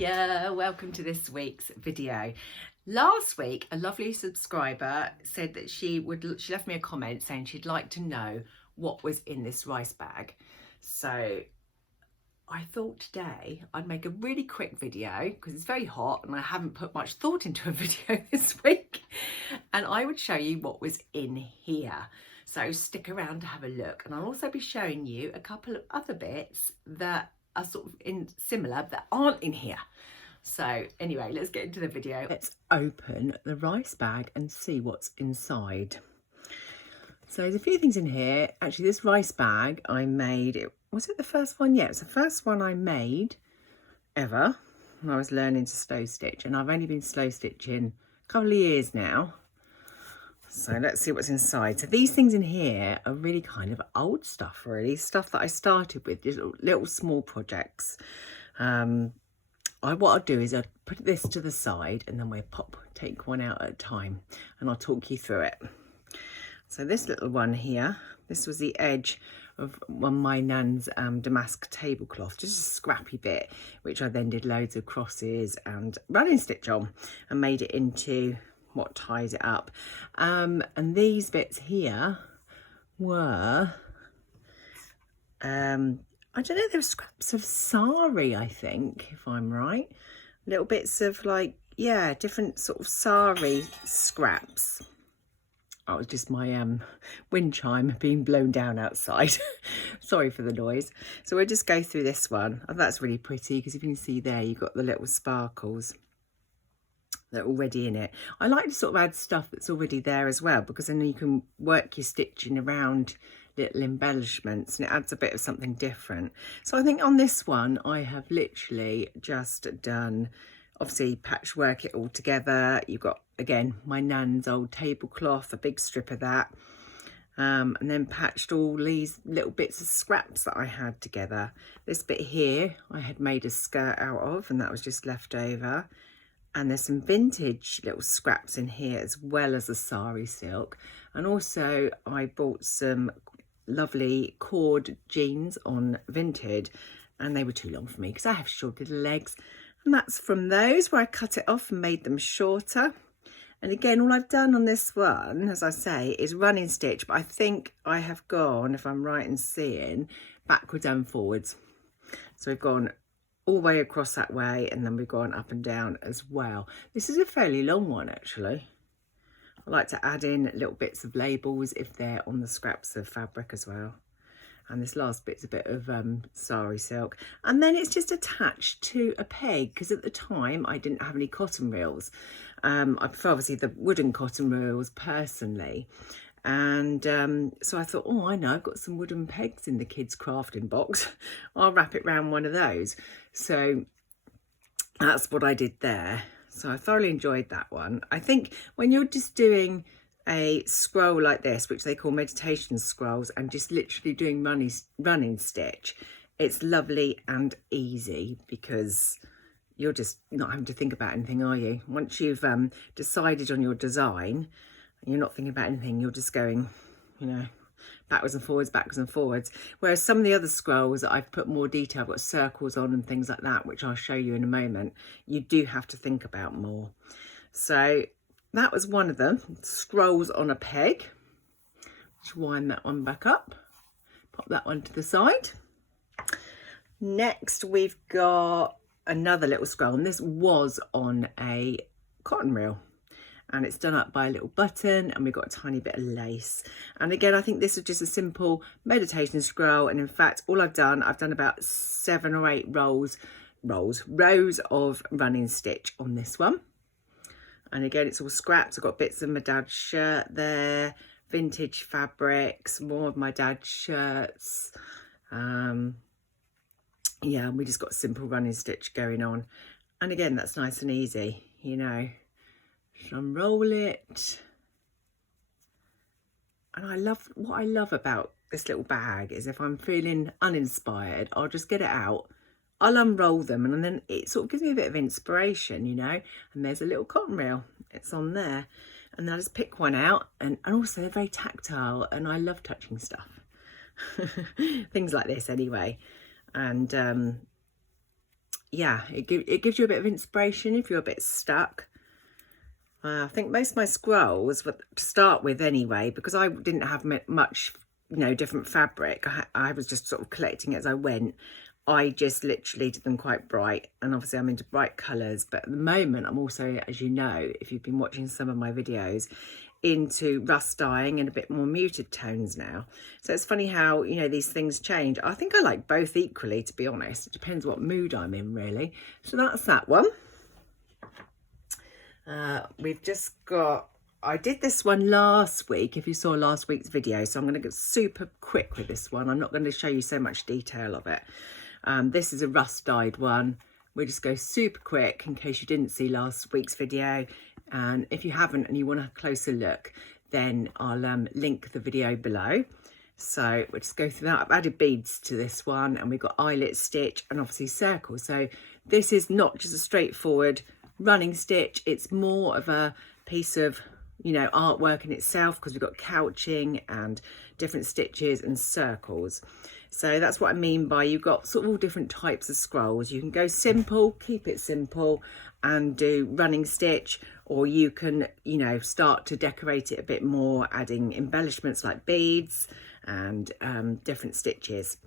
Hiya, welcome to this week's video. Last week, a lovely subscriber said that she left me a comment saying she'd like to know what was in this rice bag. So I thought today I'd make a really quick video because it's very hot and I haven't put much thought into a video this week. And I would show you what was in here. So stick around to have a look. And I'll also be showing you a couple of other bits that are sort of similar that aren't in here. So anyway, let's get into the video. Let's open the rice bag and see what's inside. So there's a few things in here. Actually, this rice bag I made, was it the first one? Yeah, it's the first one I made ever when I was learning to slow stitch, and I've only been slow stitching a couple of years now. So let's see what's inside. So these things in here are really kind of old stuff, really. Stuff that I started with, just little small projects. What I'll do is I'll put this to the side and then we'll take one out at a time and I'll talk you through it. So this little one here, this was the edge of one of my nan's damask tablecloth, just a scrappy bit, which I then did loads of crosses and running stitch on and made it into what ties it up. And these bits here were I don't know, they were scraps of sari, I think, if I'm right. Little bits of, like, yeah, different sort of sari scraps. Oh, it was just my wind chime being blown down outside. Sorry for the noise. So we'll just go through this one. Oh, that's really pretty because if you can see there, you've got the little sparkles that are already in it. I like to sort of add stuff that's already there as well, because then you can work your stitching around little embellishments and it adds a bit of something different. So I think on this one I have literally just done, obviously, patchwork it all together. You've got, again, my nan's old tablecloth, a big strip of that, and then patched all these little bits of scraps that I had together. This bit here I had made a skirt out of and that was just left over. And there's some vintage little scraps in here as well as the sari silk. And also I bought some lovely cord jeans on Vinted, and they were too long for me because I have short little legs. And that's from those where I cut it off and made them shorter. And again, all I've done on this one, as I say, is running stitch, but I think I have gone, if I'm right in seeing, backwards and forwards. So we've gone all the way across that way and then we've gone up and down as well. This is a fairly long one, actually. I like to add in little bits of labels if they're on the scraps of fabric as well. And this last bit's a bit of sari silk. And then it's just attached to a peg because at the time I didn't have any cotton reels. I prefer obviously the wooden cotton reels personally. And so I thought, oh, I know, I've got some wooden pegs in the kids' crafting box. I'll wrap it around one of those. So that's what I did there. So I thoroughly enjoyed that one. I think when you're just doing a scroll like this, which they call meditation scrolls, and just literally doing running stitch, it's lovely and easy because you're just not having to think about anything, are you? Once you've decided on your design, you're not thinking about anything, you're just going, you know, backwards and forwards. Whereas some of the other scrolls that I've put more detail, I've got circles on and things like that, which I'll show you in a moment, you do have to think about more. So that was one of them, scrolls on a peg. Just wind that one back up, pop that one to the side. Next we've got another little scroll, and this was on a cotton reel. And it's done up by a little button and we've got a tiny bit of lace. And again, I think this is just a simple meditation scroll. And in fact, all I've done about 7 or 8 rows of running stitch on this one. And again, it's all scraps. I've got bits of my dad's shirt there, vintage fabrics, more of my dad's shirts. Yeah, and we just got simple running stitch going on. And again, that's nice and easy, you know. Unroll it. And what I love about this little bag is if I'm feeling uninspired, I'll just get it out, I'll unroll them, and then it sort of gives me a bit of inspiration, you know. And there's a little cotton reel, it's on there, and then I just pick one out, and also they're very tactile and I love touching stuff. Things like this anyway. And yeah, it gives you a bit of inspiration if you're a bit stuck. I think most of my scrolls were to start with anyway, because I didn't have much, different fabric. I was just sort of collecting it as I went. I just literally did them quite bright, and obviously I'm into bright colours, but at the moment I'm also, as you know, if you've been watching some of my videos, into rust dyeing and a bit more muted tones now. So it's funny how, these things change. I think I like both equally, to be honest. It depends what mood I'm in, really. So that's that one. We've just got, I did this one last week, if you saw last week's video, so I'm going to get super quick with this one. I'm not going to show you so much detail of it. This is a rust dyed one. We'll just go super quick in case you didn't see last week's video. And if you haven't and you want a closer look, then I'll link the video below. So we'll just go through that. I've added beads to this one, and we've got eyelet stitch and obviously circles. So this is not just a straightforward running stitch, it's more of a piece of artwork in itself, because we've got couching and different stitches and circles. So that's what I mean by you've got sort of all different types of scrolls. You can go simple, keep it simple and do running stitch, or you can start to decorate it a bit more, adding embellishments like beads and different stitches.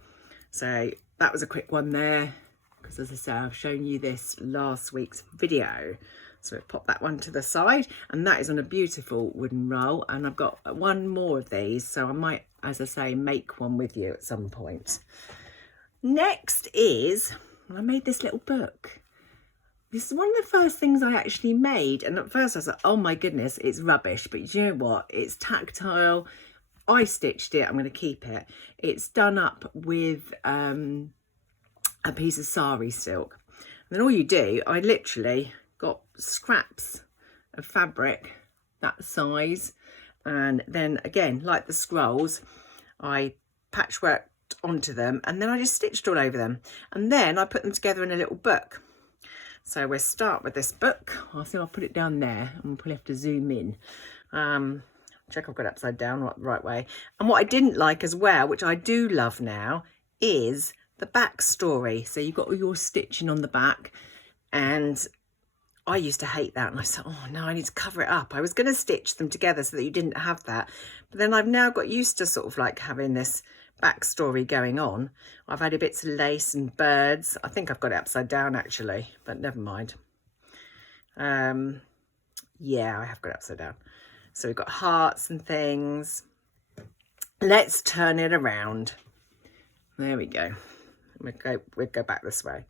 So that was a quick one there, because as I say, I've shown you this last week's video. So pop that one to the side, and that is on a beautiful wooden roll. And I've got one more of these, so I might, as I say, make one with you at some point. Next is, I made this little book. This is one of the first things I actually made, and at first I was like, oh my goodness, it's rubbish, but you know what? It's tactile. I stitched it, I'm going to keep it. It's done up with a piece of sari silk. And then all you do, I literally got scraps of fabric that size, and then again, like the scrolls, I patchworked onto them, and then I just stitched all over them, and then I put them together in a little book. So we'll start with this book. I think I'll put it down there, and we'll probably have to zoom in. Check I've got it upside down right way. And what I didn't like as well, which I do love now, is the back story. So you've got all your stitching on the back, and I used to hate that, and I said, oh no, I need to cover it up. I was going to stitch them together so that you didn't have that, but then I've now got used to sort of like having this backstory going on. I've added bits of lace and birds. I think I've got it upside down actually, but never mind. Yeah, I have got it upside down. So we've got hearts and things. Let's turn it around. There we go. We'll go back this way.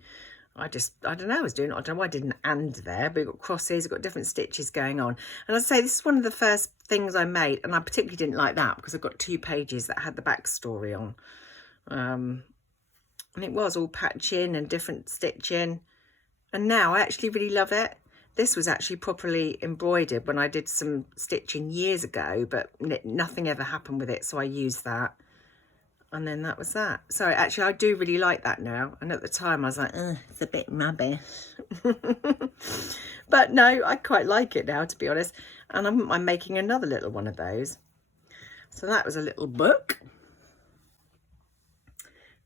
I don't know, I don't know why I did an and there, but we've got crosses, we've got different stitches going on. And I'd say this is one of the first things I made, and I particularly didn't like that because I've got 2 pages that had the backstory on. And it was all patching and different stitching. And now I actually really love it. This was actually properly embroidered when I did some stitching years ago, but nothing ever happened with it, so I used that. And then that was that. So actually I do really like that now. And at the time I was like, it's a bit rubbish. But no, I quite like it now, to be honest. And I'm making another little one of those. So that was a little book.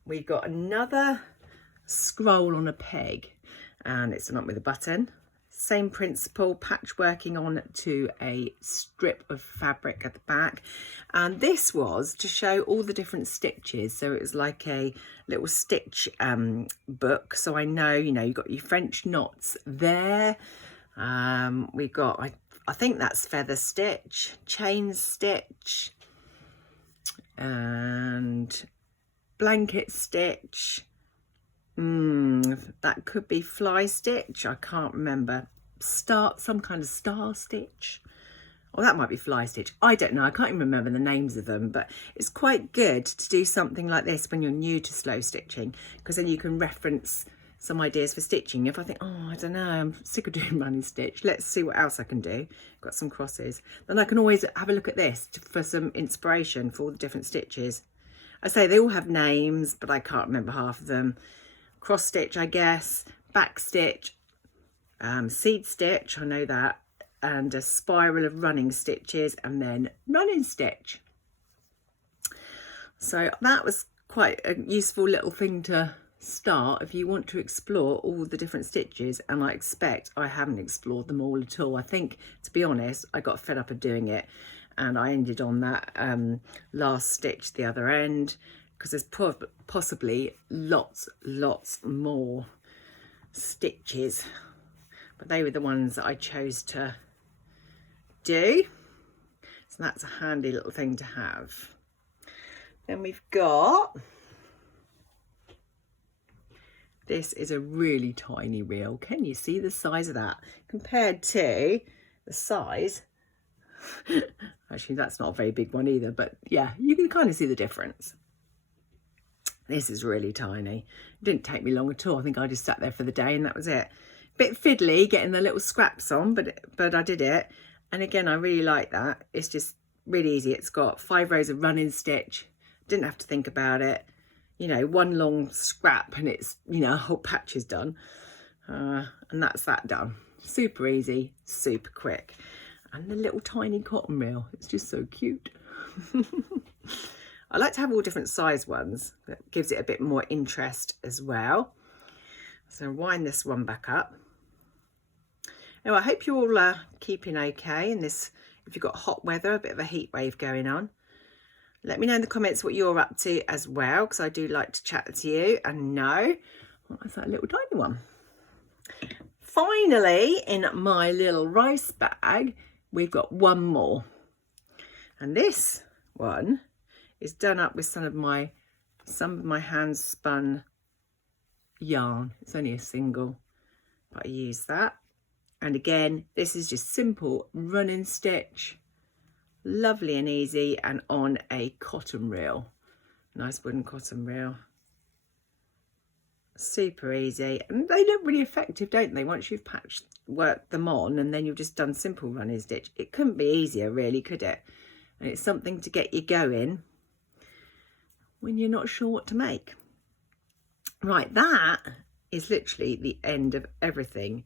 We've got another scroll on a peg, and it's done up with a button. Same principle, patchworking on to a strip of fabric at the back. And this was to show all the different stitches. So it was like a little stitch book. So I know, you've got your French knots there. We've got, I think that's feather stitch, chain stitch, and blanket stitch. That could be fly stitch, I can't remember. Some kind of star stitch, or that might be fly stitch, I don't know, I can't even remember the names of them. But it's quite good to do something like this when you're new to slow stitching, because then you can reference some ideas for stitching. If I think, oh, I don't know, I'm sick of doing running stitch, let's see what else I can do. Got some crosses, then I can always have a look at this for some inspiration for all the different stitches. I say they all have names, but I can't remember half of them. Cross stitch, I guess, back stitch, seed stitch, I know that, and a spiral of running stitches, and then running stitch. So that was quite a useful little thing to start if you want to explore all the different stitches, and I expect I haven't explored them all at all. I think, to be honest, I got fed up of doing it and I ended on that last stitch the other end, because there's possibly lots more stitches, but they were the ones that I chose to do. So that's a handy little thing to have. Then we've got, this is a really tiny reel. Can you see the size of that compared to the size? Actually, that's not a very big one either, but yeah, you can kind of see the difference. This is really tiny. It didn't take me long at all. I think I just sat there for the day and that was it. Bit fiddly getting the little scraps on, but I did it. And again, I really like that. It's just really easy. It's got 5 rows of running stitch. Didn't have to think about it. You know, one long scrap and it's, you know, a whole patch is done. And that's that done. Super easy, super quick. And the little tiny cotton reel. It's just so cute. I like to have all different size ones. That gives it a bit more interest as well. So wind this one back up. Now, I hope you're all keeping okay in this, if you've got hot weather, a bit of a heat wave going on. Let me know in the comments what you're up to as well, because I do like to chat to you and know. What was that little tiny one? Finally, in my little rice bag, we've got one more. And this one is done up with some of my hand spun yarn. It's only a single, but I use that. And again, this is just simple running stitch, lovely and easy, and on a cotton reel, nice wooden cotton reel. Super easy, and they look really effective, don't they, once you've worked them on and then you've just done simple running stitch. It couldn't be easier, really, could it? And it's something to get you going when you're not sure what to make. Right, that is literally the end of everything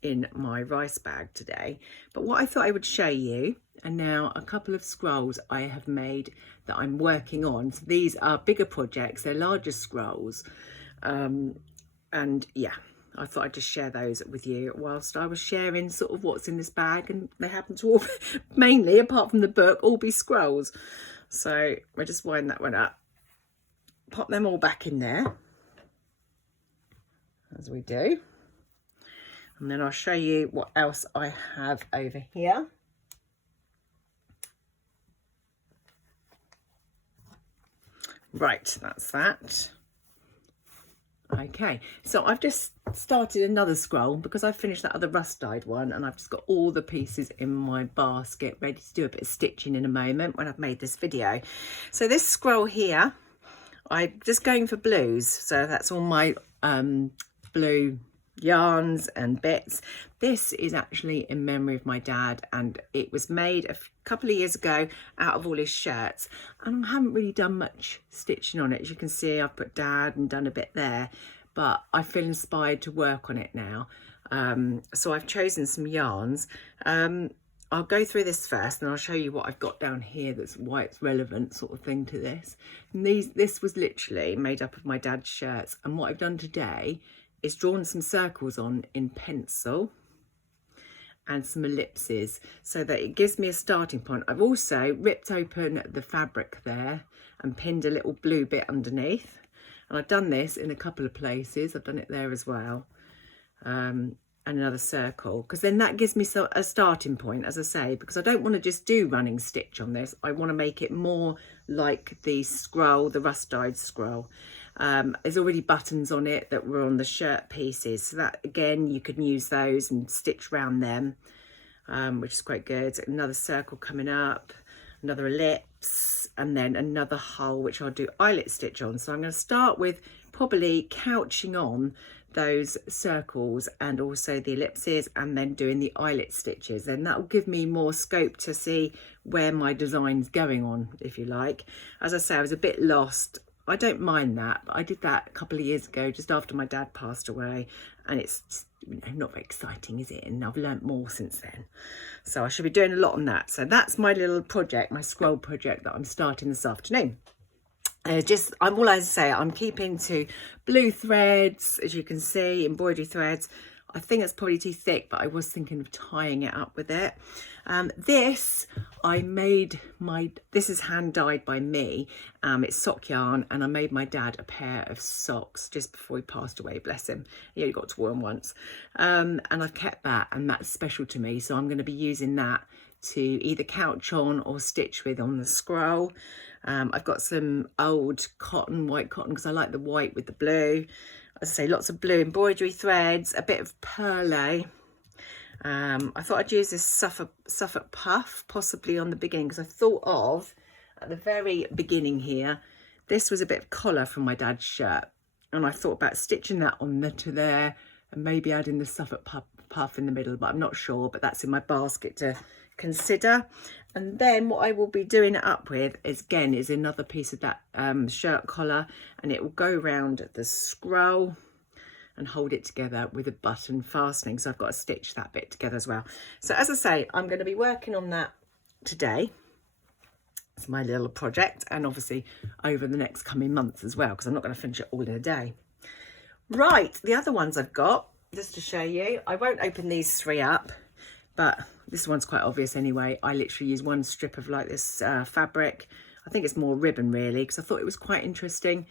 in my rice bag today. But what I thought I would show you, and now a couple of scrolls I have made that I'm working on. So these are bigger projects, they're larger scrolls. And yeah, I thought I'd just share those with you whilst I was sharing sort of what's in this bag, and they happen to all, mainly apart from the book, all be scrolls. So we'll just wind that one up, pop them all back in there as we do. And then I'll show you what else I have over here. Right, that's that. Okay, so I've just started another scroll because I've finished that other rust-dyed one, and I've just got all the pieces in my basket ready to do a bit of stitching in a moment when I've made this video. So this scroll here, I'm just going for blues. So that's all my blue yarns and bits. This is actually in memory of my dad, and it was made a couple of years ago out of all his shirts, and I haven't really done much stitching on it. As you can see, I've put dad and done a bit there, but I feel inspired to work on it now. So I've chosen some yarns. I'll go through this first and I'll show you what I've got down here, that's why it's relevant sort of thing to this. And this was literally made up of my dad's shirts, and what I've done today is drawn some circles on in pencil and some ellipses so that it gives me a starting point. I've also ripped open the fabric there and pinned a little blue bit underneath, and I've done this in a couple of places. I've done it there as well, and another circle, because then that gives me a starting point, as I say, because I don't want to just do running stitch on this. I want to make it more like the scroll, the rust-dyed scroll. There's already buttons on it that were on the shirt pieces, so that again you can use those and stitch around them, which is quite good. Another circle coming up, another ellipse, and then another hole which I'll do eyelet stitch on. So I'm going to start with probably couching on those circles and also the ellipses, and then doing the eyelet stitches. Then that will give me more scope to see where my design's going on, if you like. As I say, I was a bit lost. I don't mind that, but I did that a couple of years ago, just after my dad passed away, and it's just, you know, not very exciting, is it? And I've learnt more since then, so I should be doing a lot on that. So that's my little project, my scroll project that I'm starting this afternoon. I'm all I say, I'm keeping to blue threads, as you can see, embroidery threads. I think it's probably too thick, but I was thinking of tying it up with it. This is hand dyed by me. It's sock yarn, and I made my dad a pair of socks just before he passed away, bless him. He only got to wear them once. And I've kept that, and that's special to me. So I'm going to be using that to either couch on or stitch with on the scroll. I've got some old cotton, white cotton, because I like the white with the blue. As I say, lots of blue embroidery threads, a bit of perle. I thought I'd use this Suffolk puff possibly on the beginning, because I thought of, at the very beginning here, this was a bit of collar from my dad's shirt, and I thought about stitching that on to there and maybe adding the Suffolk puff in the middle, but I'm not sure. But that's in my basket to consider. And then what I will be doing it up with is another piece of that shirt collar, and it will go around the scroll and hold it together with a button fastening. So I've got to stitch that bit together as well. So as I say, I'm going to be working on that today. It's my little project, and obviously over the next coming months as well, because I'm not going to finish it all in a day. Right, the other ones I've got, just to show you, I won't open these 3 up, but this one's quite obvious anyway. I literally use one strip of like this fabric. I think it's more ribbon really, because I thought it was quite interesting,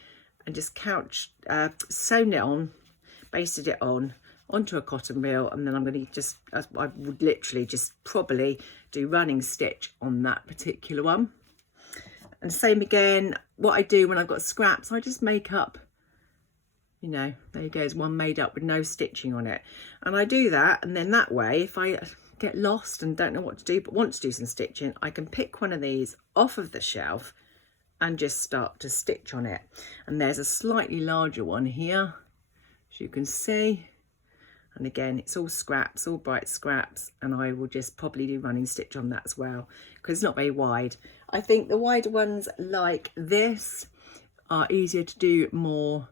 and just sewn it on, basted it onto a cotton reel, and then I'm going to I would literally just probably do running stitch on that particular one. And same again, what I do when I've got scraps, I just make up, you know, there you go, there's one made up with no stitching on it. And I do that, and then that way, if I get lost and don't know what to do but want to do some stitching, I can pick one of these off of the shelf and just start to stitch on it. And there's a slightly larger one here, as you can see. And again, it's all scraps, all bright scraps, and I will just probably do running stitch on that as well, because it's not very wide. I think the wider ones like this are easier to do more,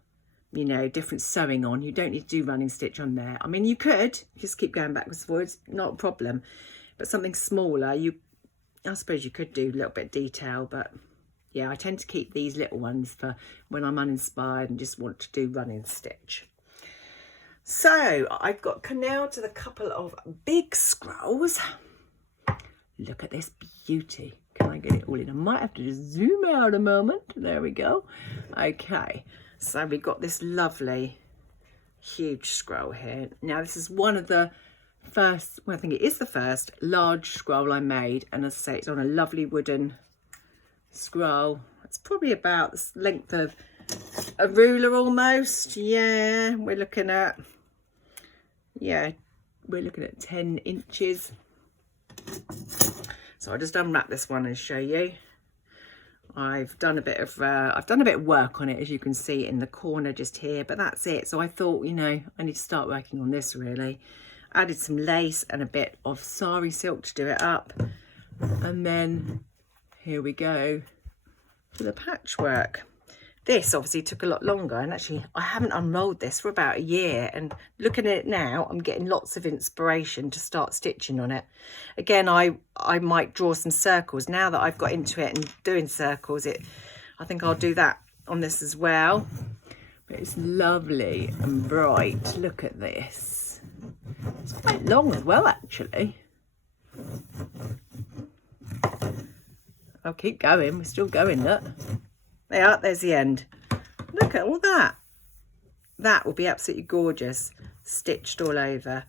you know, different sewing on. You don't need to do running stitch on there. I mean, you could just keep going backwards and forwards, not a problem. But something smaller, I suppose you could do a little bit of detail, but yeah, I tend to keep these little ones for when I'm uninspired and just want to do running stitch. So I've got now to the couple of big scrolls. Look at this beauty. Can I get it all in? I might have to just zoom out a moment. There we go. Okay, so we've got this lovely huge scroll here. Now this is one of the first, well, I think it is the first large scroll I made, and as I say, it's on a lovely wooden scroll. It's probably about the length of a ruler almost. Yeah, we're looking at 10 inches. So I'll just unwrap this one and show you. I've done a bit of work on it, as you can see in the corner just here, but that's it. So I thought, you know, I need to start working on this really. Added some lace and a bit of sari silk to do it up, and then here we go for the patchwork. This obviously took a lot longer, and actually I haven't unrolled this for about a year, and looking at it now, I'm getting lots of inspiration to start stitching on it. Again, I might draw some circles now that I've got into it and doing circles. I think I'll do that on this as well. But it's lovely and bright. Look at this. It's quite long as well, actually. I'll keep going. We're still going, look. There's the end. Look at all that. That will be absolutely gorgeous, stitched all over.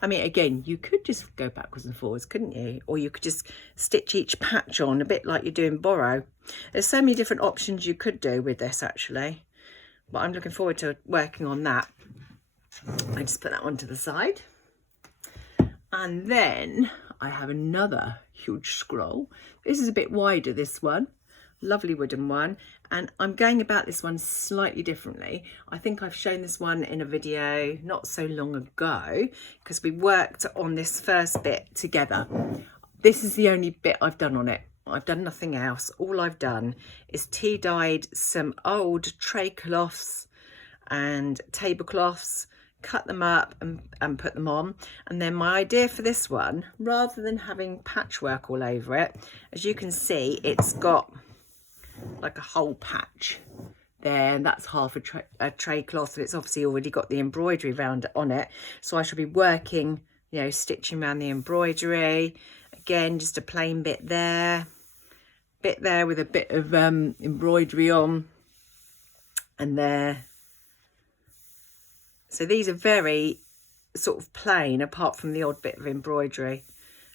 I mean, again, you could just go backwards and forwards, couldn't you? Or you could just stitch each patch on a bit like you do in Borrow. There's so many different options you could do with this, actually. But I'm looking forward to working on that. I just put that one to the side. And then I have another huge scroll. This is a bit wider, this one. Lovely wooden one, and I'm going about this one slightly differently. I think I've shown this one in a video not so long ago, because we worked on this first bit together. This is the only bit I've done on it. I've done nothing else. All I've done is tea dyed some old tray cloths and tablecloths, cut them up and put them on. And then my idea for this one, rather than having patchwork all over it, as you can see, it's got like a whole patch there, and that's half a tray cloth, and it's obviously already got the embroidery round on it. So I shall be working, you know, stitching around the embroidery. Again, just a plain bit there with a bit of embroidery on, and there. So these are very sort of plain, apart from the odd bit of embroidery.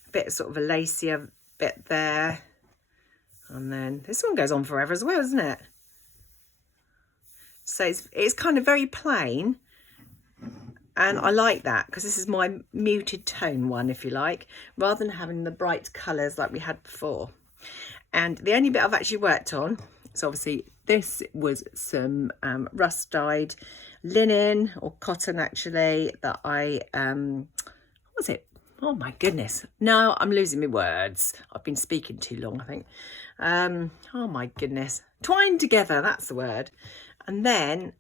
A bit of sort of a lacier bit there. And then this one goes on forever as well, isn't it? So it's kind of very plain. And I like that because this is my muted tone one, if you like, rather than having the bright colours like we had before. And the only bit I've actually worked on, so obviously this was some rust dyed linen, or cotton actually, that I, what was it? Oh my goodness. No, I'm losing my words. I've been speaking too long, I think. Oh my goodness. Twined together, that's the word. And then,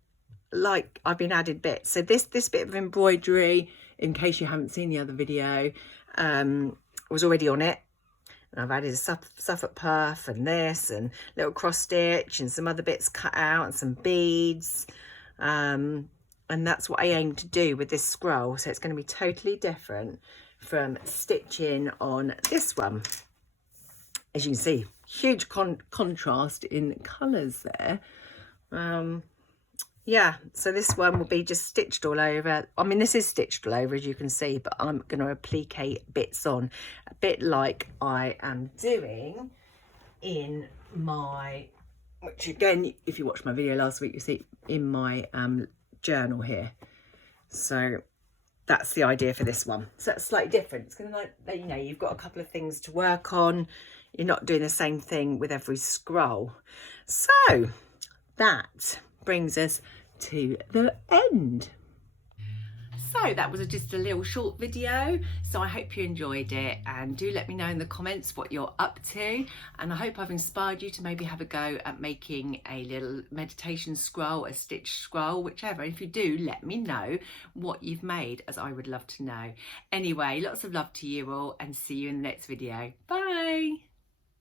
like, I've been added bits. So this bit of embroidery, in case you haven't seen the other video, was already on it. And I've added a Suffolk puff and this and little cross stitch and some other bits cut out and some beads. And that's what I aim to do with this scroll. So it's going to be totally different from stitching on this one. As you can see, huge contrast in colours there. Yeah, so this one will be just stitched all over. I mean, this is stitched all over, as you can see, but I'm going to applique bits on, a bit like I am doing in my, which again, if you watched my video last week, you see in my journal here. So that's the idea for this one. So that's slightly different. It's going to, like, you know, you've got a couple of things to work on. You're not doing the same thing with every scroll. So that brings us to the end. So that was just a little short video. So I hope you enjoyed it, and do let me know in the comments what you're up to. And I hope I've inspired you to maybe have a go at making a little meditation scroll, a stitch scroll, whichever. If you do, let me know what you've made, as I would love to know. Anyway, lots of love to you all, and see you in the next video. Bye.